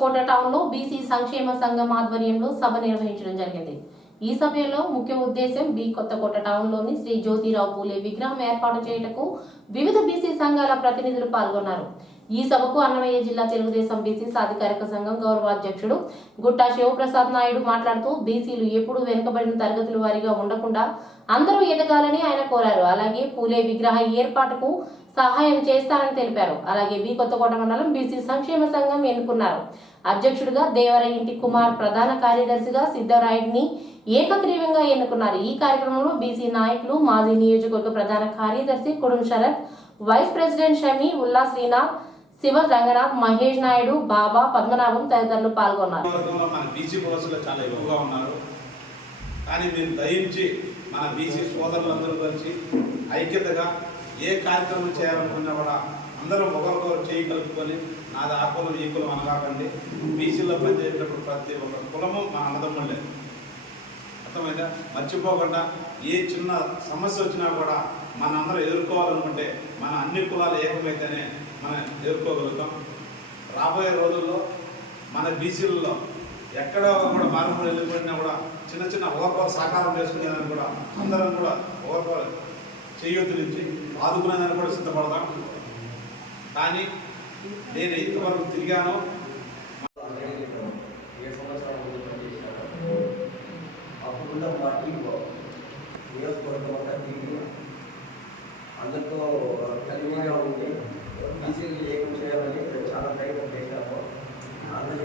కొత్తకోట టౌన్లో బీసీ సంక్షేమ సంఘం ఆధ్వర్యంలో సభ నిర్వహించడం జరిగింది. ఈ సభలో ముఖ్య ఉద్దేశం బి కొత్తకోట టౌన్లోని శ్రీ జ్యోతిరావు పూలే విగ్రహం ఏర్పాటు చేయటకు వివిధ బీసీ సంఘాల ప్రతినిధులు పాల్గొన్నారు. ఈ సభకు అన్నమయ్య జిల్లా తెలుగుదేశం బీసీ సాధికారిక సంఘం గౌరవాధ్యక్షుడు గుట్టా శివప్రసాద్ నాయుడు మాట్లాడుతూ బీసీలు ఎప్పుడూ వెనుకబడిన తరగతుల వారిగా ఉండకుండా అందరూ ఎదగాలని ఆయన కోరారు. అలాగే పూలే విగ్రహ ఏర్పాటుకు సహాయం చేస్తానని తెలిపారు. అలాగే బి కొత్తకోట మండలం బీసీ సంక్షేమ సంఘం ఎన్నుకున్నారు. అధ్యక్షుడిగా దేవర ఇంటి కుమార్ ప్రధాన కార్యదర్శిగా సిద్ధరాయుడిని ఏకగ్రీవంగా ఎన్నుకున్నారు. ఈ కార్యక్రమంలో బీసీ నాయకులు మాజీ నియోజకవర్గ ప్రధాన కార్యదర్శి కుడుం శరత్ వైస్ ప్రెసిడెంట్ షమి ఉల్లా శ్రీనాథ్ శివ రంగనాథ్ మహేష్ నాయుడు బాబా పద్మనాభం తదితరులు పాల్గొన్నారు. చాలా ఎక్కువగా ఉన్నారు. కానీ మేము దయించి మన బీసీ సోదరులందరూ కలిసి ఐక్యతగా ఏ కార్యక్రమం చేయాలనుకున్నా కూడా అందరం ఒకరికొకరు చేయి కలుపుకొని నాది ఆ కులం ఈ కులం అనగాకండి బీసీలో పనిచేసేటప్పుడు ప్రతి ఒక్క కులము మన అన్నదమ్ముళ్ళే. అర్థమైందా? మర్చిపోకుండా ఏ చిన్న సమస్య వచ్చినా కూడా మన అందరం ఎదుర్కోవాలనుకుంటే మన అన్ని కులాలు ఏకమైతేనే మనం ఎదుర్కోగలుగుతాం. రాబోయే రోజుల్లో మన బీసీలలో ఎక్కడ కూడా మార్పులు వెళ్ళిపోయినా కూడా చిన్న చిన్న ఓర్పాలు సాకారం చేసుకునేదాన్ని కూడా అందరం కూడా ఓర్పాలు చేయొత్తునిచ్చి ఆదుకునేదాన్ని కూడా సిద్ధపడదాం. కానీ నేను ఇంతవరకు తిరిగాను. అప్పుడున్న మా నియోజకవర్గం అంతా తిరిగి అందరితో కలివిగా ఉండి బీసీలు ఏకం చేయాలని చాలా ప్రయత్నం చేశాము. అందరూ